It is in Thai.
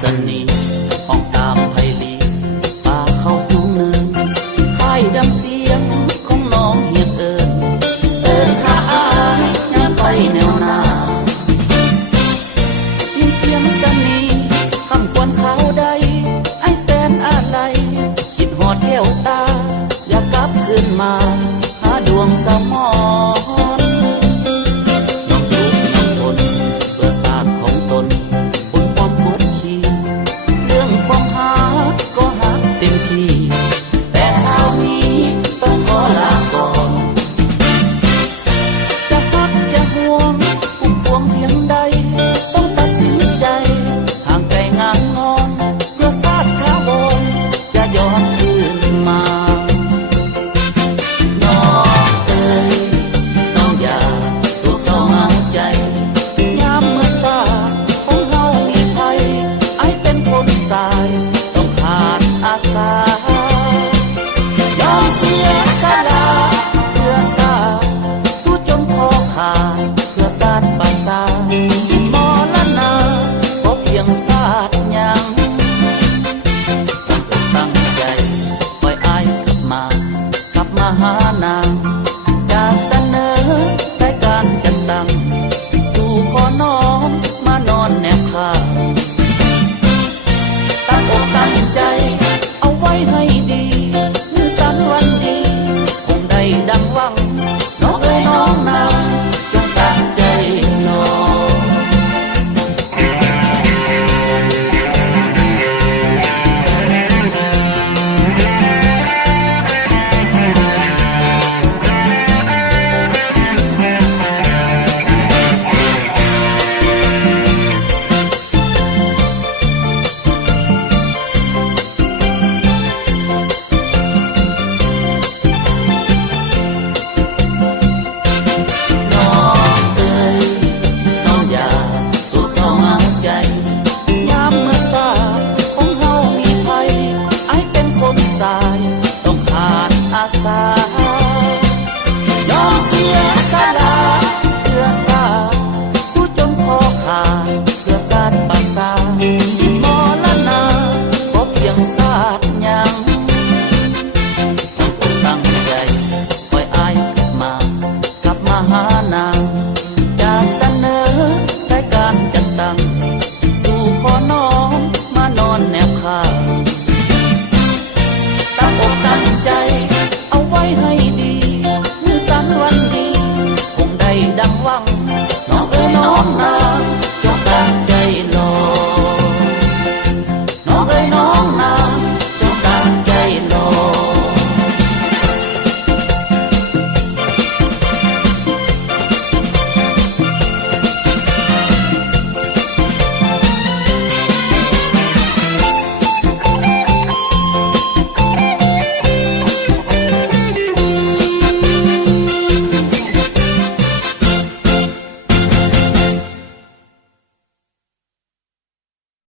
สนีห้องตามไพลีป่าเข้าสูงเนินค่ายดังเสียงของน้องเฮียเอิญเอิญหาอายย้ำไปแนวนายินเสียงสนีข้างควนเขาใดไอแสนอะไรคิดหอดแก้วตา อยากกลับคืนมา หาดวงสมอง